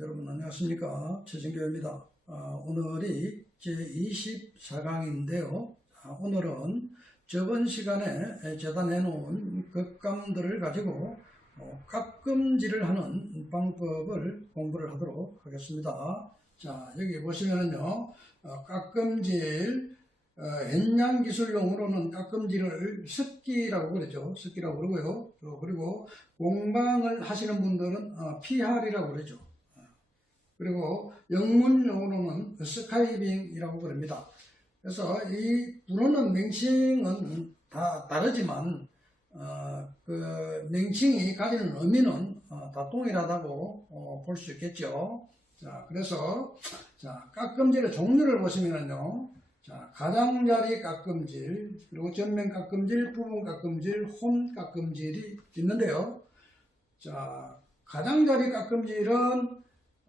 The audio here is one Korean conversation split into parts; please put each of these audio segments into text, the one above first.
여러분 안녕하십니까 최진교입니다. 아, 오늘이 제24강인데요. 오늘은 저번 시간에 재단해 놓은 극감들을 가지고 어, 깎음질을 하는 방법을 공부를 하도록 하겠습니다. 자 여기 보시면은요 어, 깎음질 어, 현장 기술용으로는 깎음질을 습기라고 그러죠. 습기라고 그러고요. 또 그리고 공방을 하시는 분들은 어, 피할이라고 그러죠. 그리고 영문용어로는 스카이빙이라고 그럽니다. 그래서 이 부르는 명칭은 다 다르지만 어, 그 명칭이 가지는 의미는 어, 다 동일하다고 어, 볼수 있겠죠. 자, 그래서 자 깎음질의 종류를 보시면은요. 자, 가장자리 깎음질, 그리고 전면 깎음질, 부분 깎음질, 홈 깎음질이 있는데요. 자, 가장자리 깎음질은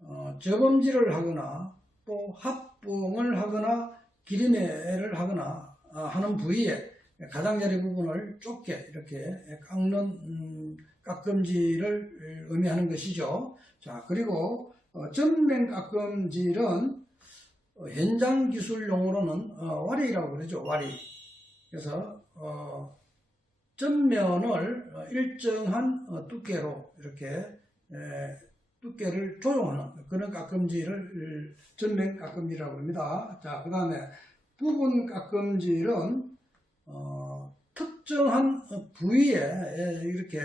어, 저범질을 하거나 또 합봉을 하거나 기름매를 하거나 아, 하는 부위에 가장자리 부분을 좁게 이렇게 깎는 음, 깎음질을 의미하는 것이죠. 자 그리고 어, 전면 깎음질은 어, 현장 기술 용어로는 어, 와리라고 그러죠. 와리. 그래서 어, 전면을 어, 일정한 어, 두께로 이렇게 에, 두께를 조정하는 그런 깎음질을 전면 깎음질이라고 합니다. 자, 그 다음에 부분 깎음질은 어, 특정한 부위에 이렇게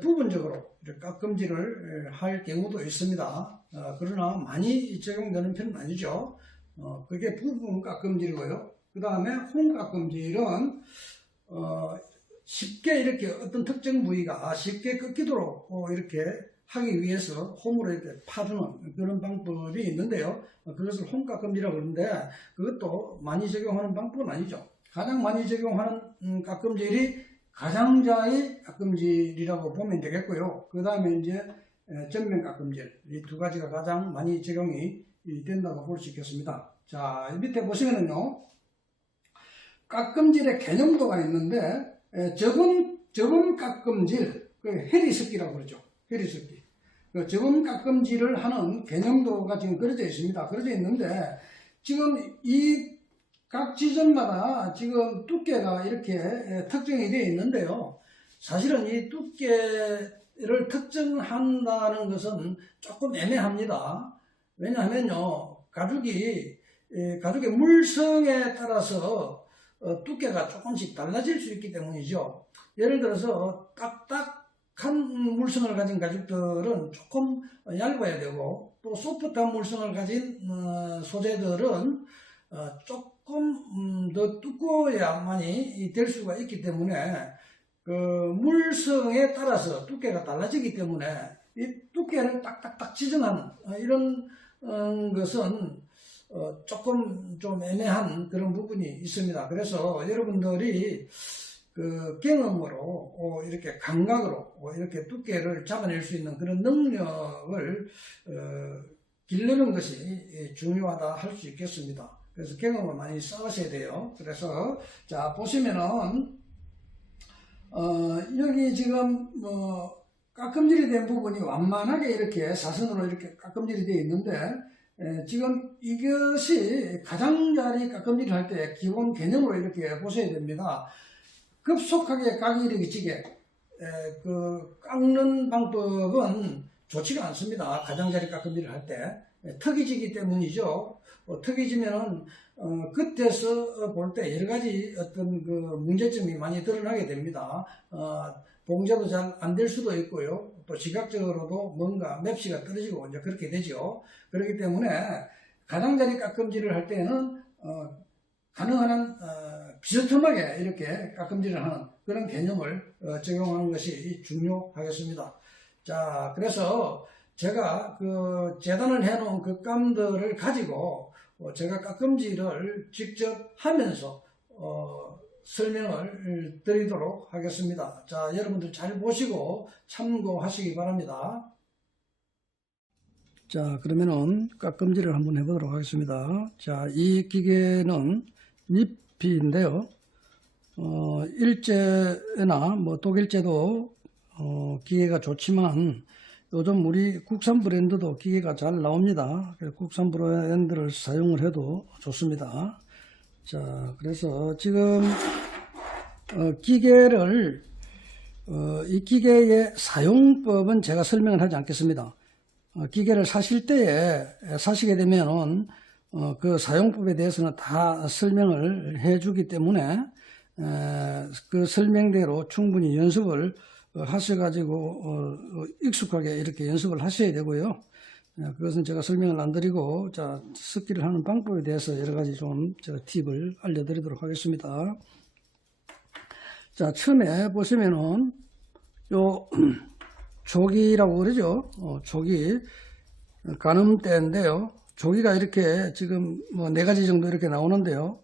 부분적으로 깎음질을 할 경우도 있습니다. 어, 그러나 많이 적용되는 편은 아니죠. 어, 그게 부분 깎음질이고요. 그 다음에 홈 깎음질은 어, 쉽게 이렇게 어떤 특정 부위가 쉽게 꺾이도록 어, 이렇게 하기 위해서 홈으로 파주는 그런 방법이 있는데요. 어, 그것을 홈깎음질이라고 그러는데 그것도 많이 적용하는 방법은 아니죠. 가장 많이 적용하는 음, 깎음질이 가장자의 깎음질이라고 보면 되겠고요. 그 다음에 이제 에, 전면 깎음질 이 두 가지가 가장 많이 적용이 이 된다고 볼 수 있겠습니다. 자, 이 밑에 보시면은요. 깎음질의 개념도가 있는데 에, 저금 깎음질 그 해리습기라고 그러죠. 해리습기. 그 저금 깎음질을 하는 개념도가 지금 그려져 있습니다. 그려져 있는데 지금 이 각 지점마다 지금 두께가 이렇게 에, 특정이 되어 있는데요. 사실은 이 두께를 특정한다는 것은 조금 애매합니다. 왜냐하면요, 가죽이 에, 가죽의 물성에 따라서 어, 두께가 조금씩 달라질 수 있기 때문이죠. 예를 들어서 딱딱 한 물성을 가진 가죽들은 조금 얇아야 되고 또 소프트한 물성을 가진 어, 소재들은 어, 조금 음, 더 두꺼워야만이 될 수가 있기 때문에 그 물성에 따라서 두께가 달라지기 때문에 이 두께를 딱딱딱 지정하는 어, 이런 어, 것은 어, 조금 좀 애매한 그런 부분이 있습니다. 그래서 여러분들이 그 경험으로 어, 이렇게 감각으로 어, 이렇게 두께를 잡아낼 수 있는 그런 능력을 어, 기르는 것이 중요하다 할 수 있겠습니다. 그래서 경험을 많이 쌓으셔야 돼요. 그래서 자 보시면은 어, 여기 지금 뭐 깎음질이 된 부분이 완만하게 이렇게 사선으로 이렇게 깎음질이 되어 있는데 에, 지금 이것이 가장자리 깎음질을 할때 기본 개념으로 이렇게 보셔야 됩니다. 급속하게 지게 에, 그 깎는 방법은 좋지가 않습니다. 가장자리 깎음질을 할 때. 턱이 지기 때문이죠. 어, 턱이 지면은, 어, 끝에서 볼 때 여러 가지 어떤 그 문제점이 많이 드러나게 됩니다. 어, 봉제도 잘 안 될 수도 있고요. 또 시각적으로도 뭔가 맵시가 떨어지고 이제 그렇게 되죠. 그렇기 때문에 가장자리 깎음질을 할 때는, 어, 가능한 한, 어, 비스듬하게 이렇게 깎음질을 하는 그런 개념을 어, 적용하는 것이 중요하겠습니다. 자, 그래서 제가 그 재단을 해놓은 그 감들을 가지고 어, 제가 깎음질을 직접 하면서 어, 설명을 드리도록 하겠습니다. 자, 여러분들 잘 보시고 참고하시기 바랍니다. 자, 그러면은 깎음질을 한번 해보도록 하겠습니다. 자, 이 기계는 니 피인데요. 어, 일제나 뭐 독일제도 어, 기계가 좋지만 요즘 우리 국산 브랜드도 기계가 잘 나옵니다. 국산 브랜드를 사용을 해도 좋습니다. 자, 그래서 지금 어, 기계를 어, 이 기계의 사용법은 제가 설명을 하지 않겠습니다. 어, 기계를 사실 때에 사시게 되면은 어, 그 사용법에 대해서는 다 설명을 해주기 때문에 에, 그 설명대로 충분히 연습을 어, 하셔가지고 어, 어, 익숙하게 이렇게 연습을 하셔야 되고요. 예, 그것은 제가 설명을 안 드리고 자 습기를 하는 방법에 대해서 여러 가지 좀 제가 팁을 알려드리도록 하겠습니다. 자 처음에 보시면은 요 조기라고 그러죠. 어, 조기 가늠대인데요. 조기가 이렇게 지금 뭐 네 가지 정도 이렇게 나오는데요.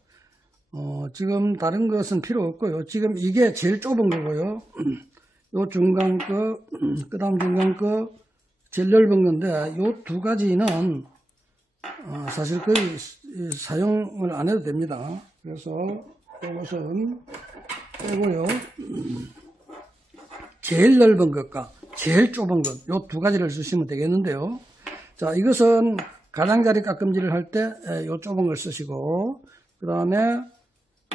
어, 지금 다른 것은 필요 없고요. 지금 이게 제일 좁은 거고요. 요 중간 거, 그 다음 중간 거, 제일 넓은 건데, 요 두 가지는, 어, 사실 거의 이- 사용을 안 해도 됩니다. 그래서 이것은 빼고요. 제일 넓은 것과 제일 좁은 것, 요 두 가지를 쓰시면 되겠는데요. 자, 이것은 가장자리 깎음질을 할 때 요 좁은 걸 쓰시고, 그 다음에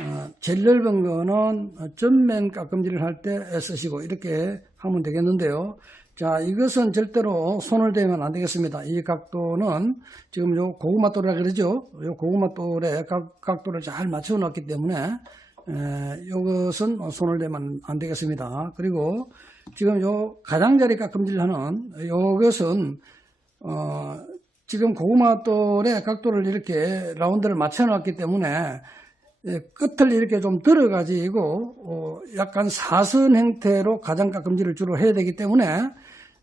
어, 제일 넓은 거는 어, 전면 깎음질을 할 때 쓰시고 이렇게 하면 되겠는데요. 자, 이것은 절대로 손을 대면 안 되겠습니다. 이 각도는 지금 요 고구마 돌이라 그러죠. 요 고구마 각, 각도를 잘 맞춰 놨기 때문에 에, 이것은 손을 대면 안 되겠습니다. 그리고 지금 요 가장자리 깎음질을 하는 요것은 어, 지금 고구마 돌의 각도를 이렇게 라운드를 맞춰 놨기 때문에 예, 끝을 이렇게 좀 들어가지고 어, 약간 사선 형태로 가장 깎음질을 주로 해야 되기 때문에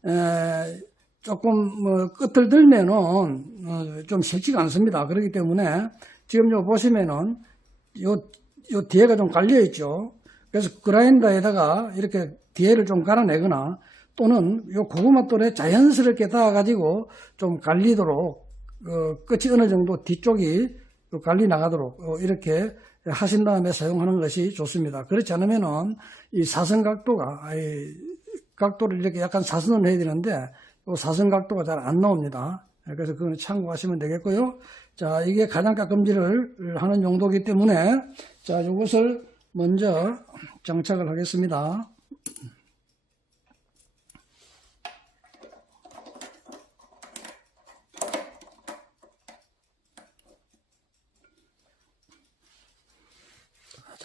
에, 조금 뭐 끝을 들면은 어, 좀 쉽지가 않습니다. 그렇기 때문에 지금 요 보시면은 요, 요 뒤에가 좀 깔려 있죠. 그래서 그라인더에다가 이렇게 뒤에를 좀 갈아내거나 또는 요 고구마 돌에 자연스럽게 닿아가지고 좀 갈리도록 어, 끝이 어느 정도 뒤쪽이 또 갈리 나가도록 어, 이렇게 하신 다음에 사용하는 것이 좋습니다. 그렇지 않으면은 이 사선 각도가 이 각도를 이렇게 약간 사선을 해야 되는데 이 사선 각도가 잘 안 나옵니다. 그래서 그건 참고하시면 되겠고요. 자, 이게 가장 깎음질을 하는 용도이기 때문에 자, 이것을 먼저 장착을 하겠습니다.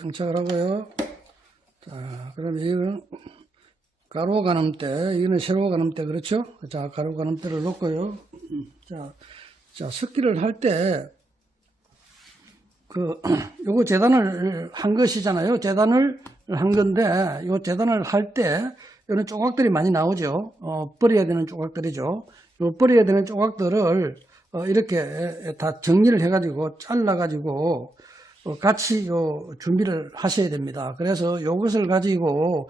장착을 하고요. 자, 그럼 이거는 가로 가늠대, 이거는 세로 가늠대, 그렇죠? 자, 가로 가늠대를 놓고요. 음, 자, 자, 습기를 할 때, 그, 요거 재단을 한 것이잖아요. 재단을 한 건데, 요 재단을 할 때, 요는 조각들이 많이 나오죠. 어, 버려야 되는 조각들이죠. 요 버려야 되는 조각들을, 어, 이렇게 다 정리를 해가지고, 잘라가지고, 어, 같이 요 준비를 하셔야 됩니다. 그래서 요것을 가지고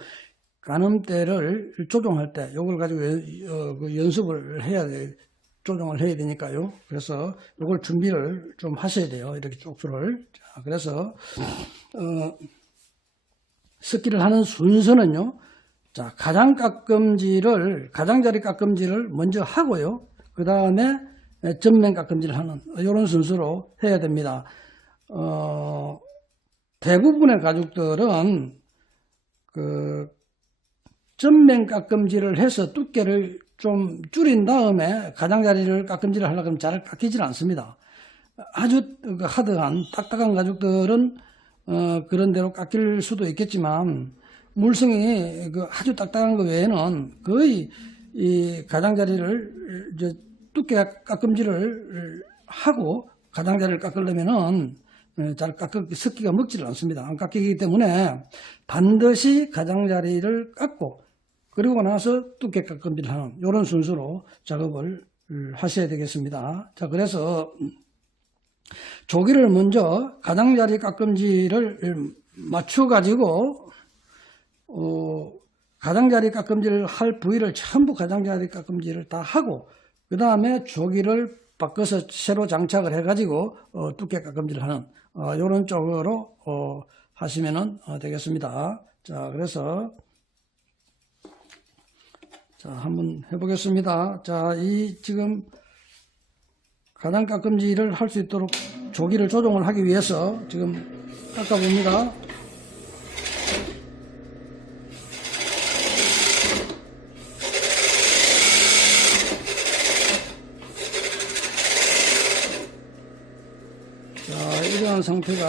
가늠대를 조종할 때 요걸 가지고 연, 어, 그 연습을 해야 돼. 조종을 해야 되니까요. 그래서 요걸 준비를 좀 하셔야 돼요. 이렇게 쪽수를. 자, 그래서 어, 습기를 하는 순서는요. 자, 가장 깎음질을 가장자리 깎음질을 먼저 하고요. 그 다음에 전면 깎음질을 하는 이런 순서로 해야 됩니다. 어, 대부분의 가족들은 그 전면 깎음질을 해서 두께를 좀 줄인 다음에 가장자리를 깎음질을 하려고 하면 잘 깎이질 않습니다. 아주 그 하드한 딱딱한 가죽들은 어, 그런 대로 깎일 수도 있겠지만 물성이 그 아주 딱딱한 거 외에는 거의 이 가장자리를 두께 깎음질을 하고 가장자리를 깎으려면은 예, 잘 깎을 습기가 먹지를 않습니다. 안 깎이기 때문에 반드시 가장자리를 깎고 그리고 나서 두께 깎음질을 하는 이런 순서로 작업을 하셔야 되겠습니다. 자 그래서 조기를 먼저 가장자리 깎음질을 맞춰 가지고 어, 가장자리 깎음질을 할 부위를 전부 가장자리 깎음질을 다 하고 그 다음에 조기를 바꿔서 새로 장착을 해가지고 어, 두께 깎음질을 하는 어, 이런 쪽으로 어, 하시면 되겠습니다. 자, 그래서 자, 한번 해보겠습니다. 자, 이 지금 가장 깎음질을 할 수 있도록 조기를 조정을 하기 위해서 지금 깎아봅니다. 자, 이러한 상태가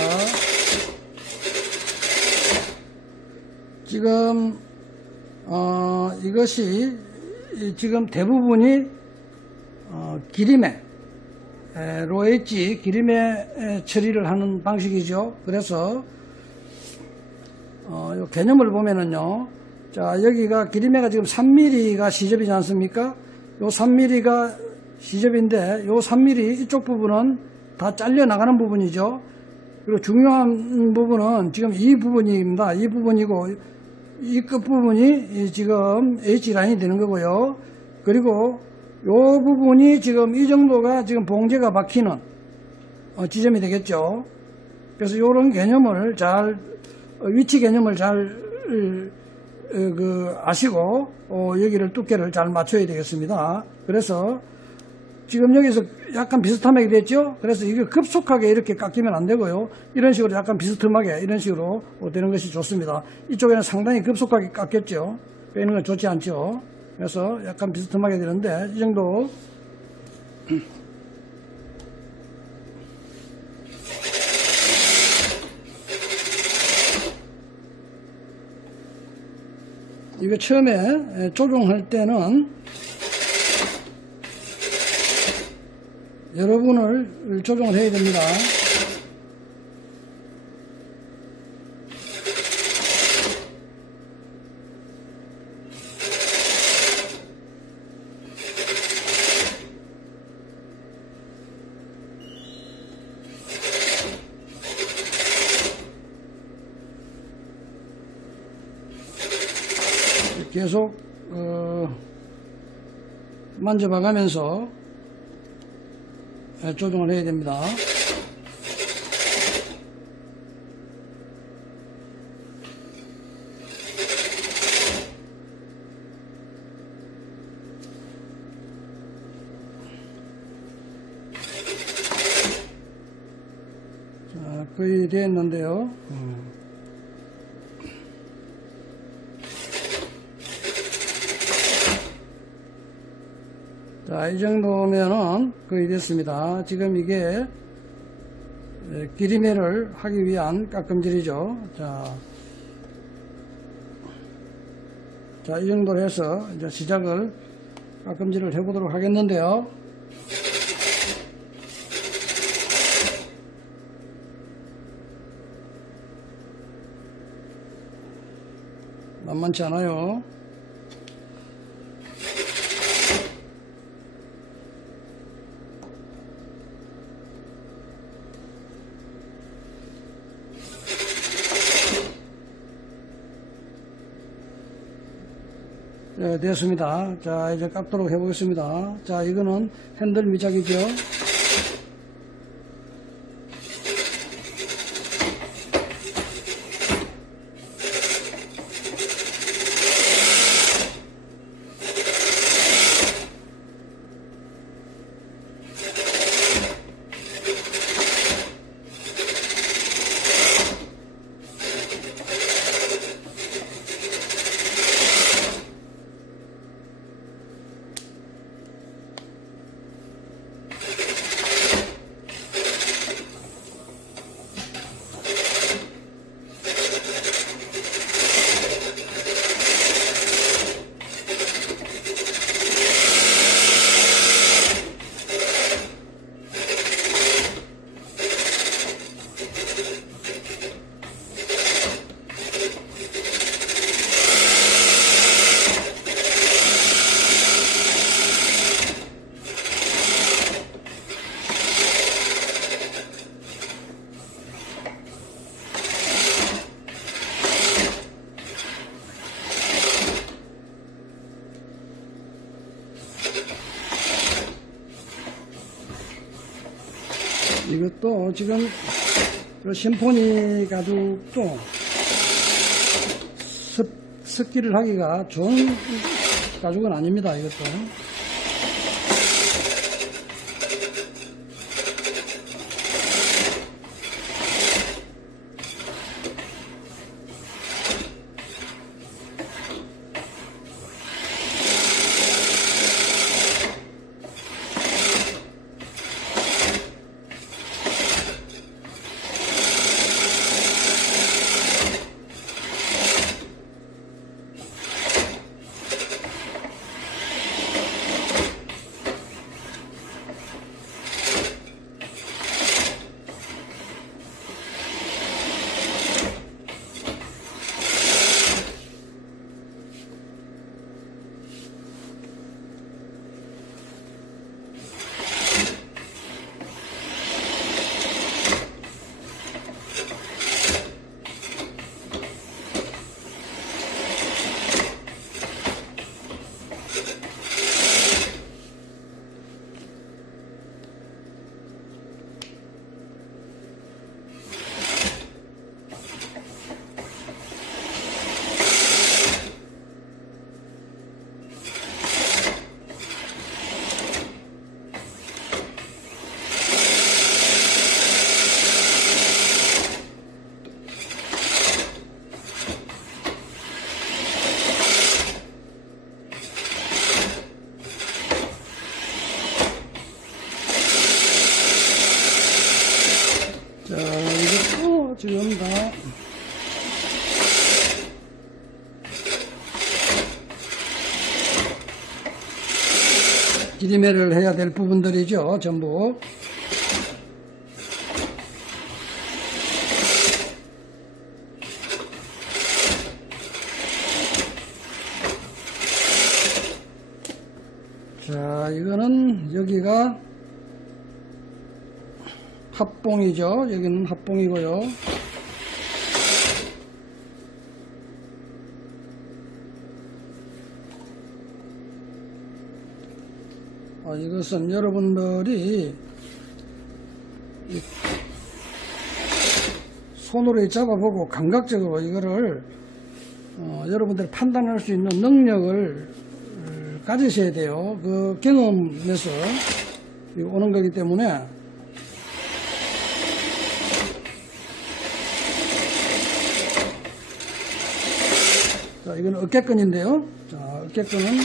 지금 어, 이것이 이 지금 대부분이 어, 기림에 에, 로엣지 기림에 에, 처리를 하는 방식이죠. 그래서 어, 요 개념을 보면은요. 자, 여기가 기림에가 지금 3mm가 시접이지 않습니까? 요 3mm가 시접인데 요 3mm 이쪽 부분은 다 잘려 나가는 부분이죠. 그리고 중요한 부분은 지금 이 부분입니다. 이 부분이고 이 끝부분이 이 지금 H라인이 되는 거고요. 그리고 요 부분이 지금 이 정도가 지금 봉제가 박히는 어, 지점이 되겠죠. 그래서 이런 개념을 잘 어, 위치 개념을 잘 어, 그 아시고 어, 여기를 두께를 잘 맞춰야 되겠습니다. 그래서 지금 여기서 약간 비스듬하게 됐죠? 그래서 이게 급속하게 이렇게 깎이면 안 되고요. 이런 식으로 약간 비스듬하게 이런 식으로 되는 것이 좋습니다. 이쪽에는 상당히 급속하게 깎였죠? 빼는 건 좋지 않죠? 그래서 약간 비스듬하게 되는데 이 정도 이거 처음에 조종할 때는 여러분을 조정을 해야 됩니다. 계속 어, 만져봐가면서 예, 조정을 해야 됩니다. 자, 거의 됐는데요. 음. 자, 이 정도면은 거의 됐습니다. 지금 이게 에, 기리매를 하기 위한 깎음질이죠. 자, 자, 이 정도로 해서 이제 시작을 깎음질을 해보도록 하겠는데요. 만만치 않아요. 됐습니다. 자, 이제 깎도록 해보겠습니다. 자, 이거는 핸들 미작이죠. 이것도 지금 그 심포니 가죽도 습, 습기를 하기가 좋은 가죽은 아닙니다, 이것도. 자, 이것도 지금 다 기리매를 해야 될 부분들이죠, 전부. 자, 이거는 여기가 합봉이죠. 여기는 합봉이고요. 아, 이것은 여러분들이 이 손으로 잡아보고 감각적으로 이거를 어, 여러분들 판단할 수 있는 능력을 어, 가지셔야 돼요. 그 경험에서 오는 거기 때문에 자, 이건 어깨끈인데요. 자, 어깨끈은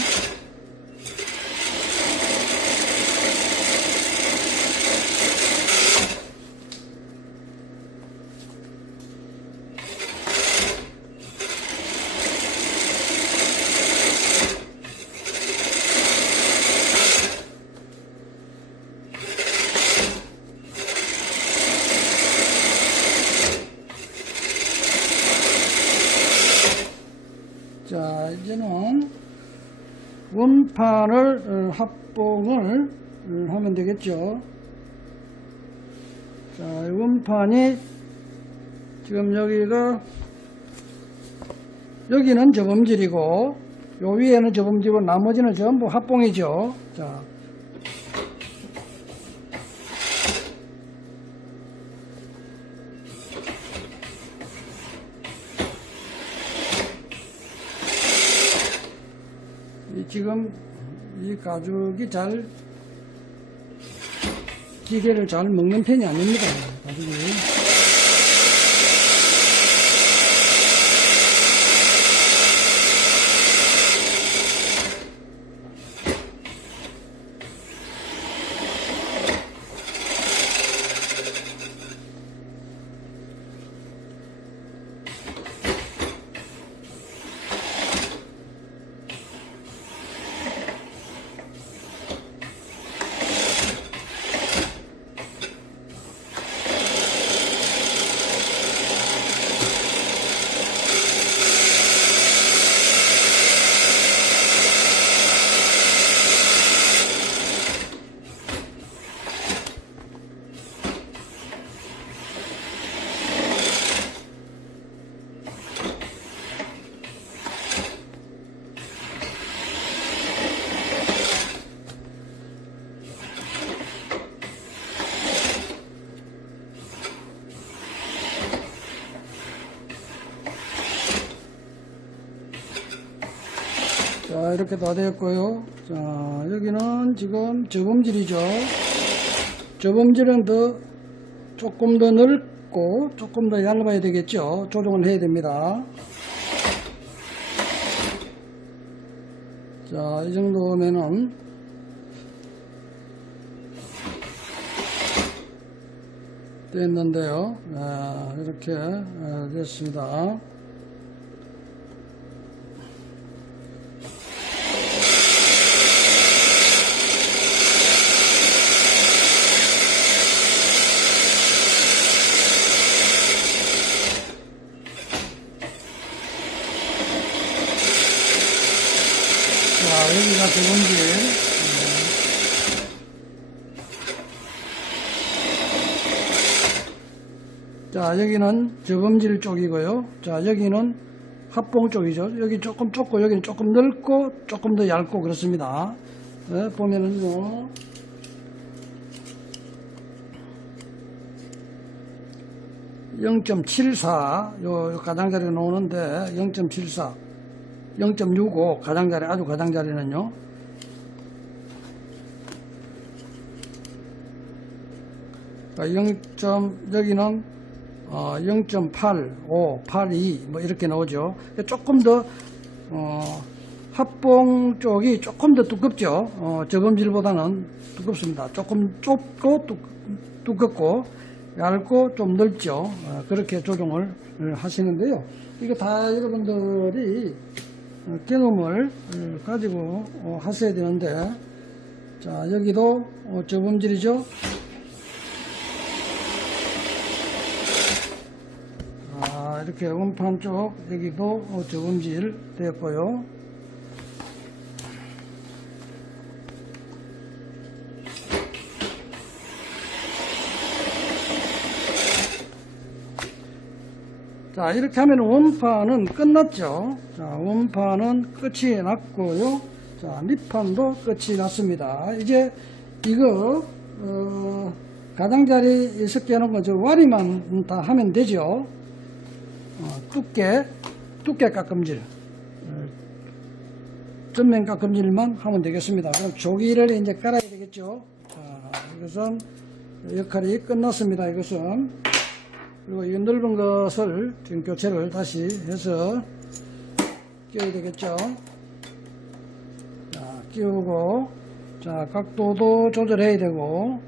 자, 이제는 원판을 어, 합봉을 어, 하면 되겠죠. 자, 이 원판이 지금 여기가 여기는 저범질이고 요 위에는 저범질이고 나머지는 전부 합봉이죠. 자, 이 지금 이 가죽이 잘 기계를 잘 먹는 편이 아닙니다. 가죽이. 이렇게 다 되었고요. 자, 여기는 지금 저범질이죠. 저범질은 더, 조금 더 넓고, 조금 더 얇아야 되겠죠. 조정을 해야 됩니다. 자, 이 정도면은, 됐는데요. 아, 이렇게 아, 됐습니다. 자, 여기가 두 번째. 자, 여기는 저범질 쪽이고요. 자, 여기는 합봉 쪽이죠. 여기 조금 좁고, 여기는 조금 넓고, 조금 더 얇고, 그렇습니다. 네, 보면은요. (0.74) 요, 요 가장자리 나오는데 (0.74) 0.65 가장자리 아주 가장자리는요 그러니까 0. 여기는 어, 0.85, 82, 뭐 이렇게 나오죠. 조금 더, 어, 합봉 쪽이 조금 더 두껍죠. 어, 저금질보다는 두껍습니다. 조금 좁고 두, 두껍고 얇고 좀 넓죠. 어, 그렇게 조정을 하시는데요. 이거 다 여러분들이 어, 경험을 어, 가지고 어, 하셔야 되는데, 자, 여기도 어, 저금질이죠. 아, 이렇게 음판 쪽 여기도 어, 저금질 되었고요. 자, 이렇게 하면 원판은 끝났죠. 자, 원판은 끝이 났고요. 자, 밑판도 끝이 났습니다. 이제 이거, 어, 가장자리 섞여놓은 거저 와리만 다 하면 되죠. 어, 두께, 두께 깎음질. 어, 전면 깎음질만 하면 되겠습니다. 그럼 조기를 이제 깔아야 되겠죠. 자, 이것은 역할이 끝났습니다. 이것은. 그리고 이 넓은 것을 지금 교체를 다시 해서 끼워야 되겠죠. 자, 끼우고, 자, 각도도 조절해야 되고,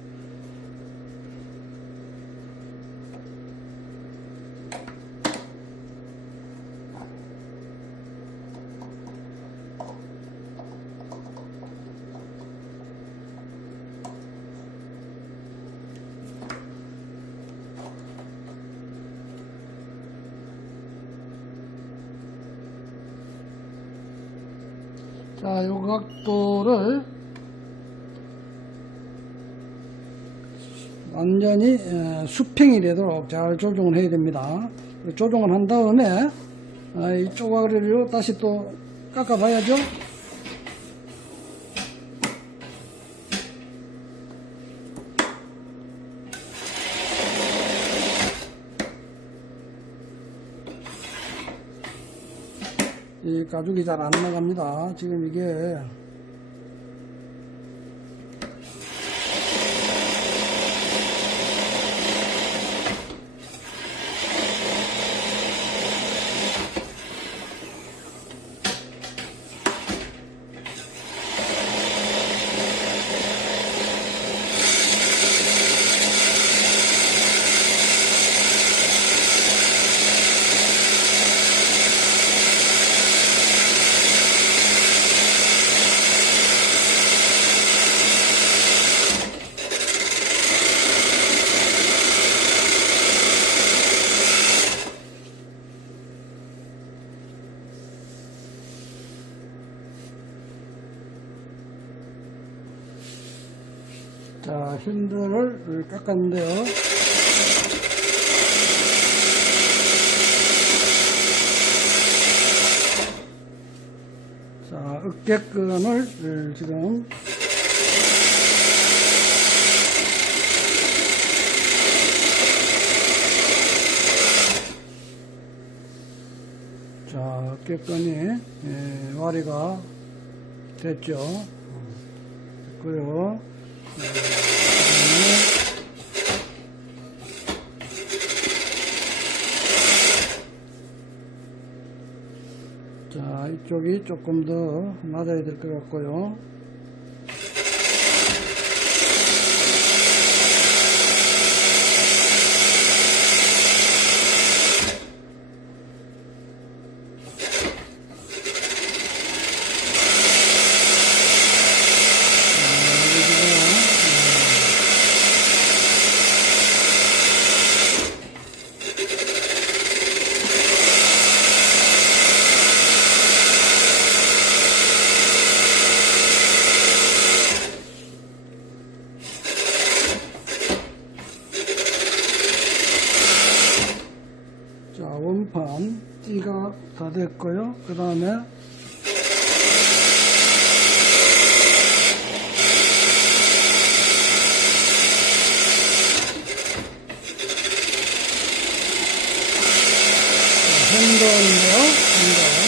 자, 요 각도를 완전히 에, 수평이 되도록 잘 조정을 해야 됩니다. 조정을 한 다음에 아, 이 쪼가리를 다시 또 깎아 봐야죠. 이 가죽이 잘 안 나갑니다. 지금 이게 자 핸들을 깎았는데요. 자 어깨끈을 지금 자 어깨끈이 예, 와리가 됐죠? 어, 됐고요. 자, 이 쪽이 조금 더 낮아야 될 것 같고요. 자, 원판 띠가 다 됐고요. 그 다음에 핸들인데요. 핸들.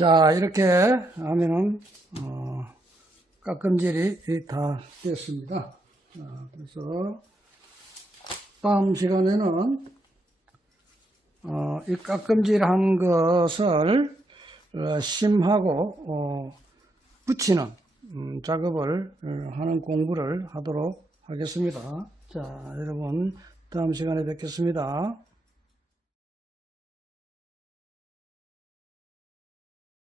자, 이렇게 하면은, 어, 깎음질이 다 됐습니다. 자, 그래서, 다음 시간에는, 어, 이 깎음질 한 것을, 어, 심하고, 어, 붙이는, 음, 작업을 어, 하는 공부를 하도록 하겠습니다. 자, 여러분, 다음 시간에 뵙겠습니다.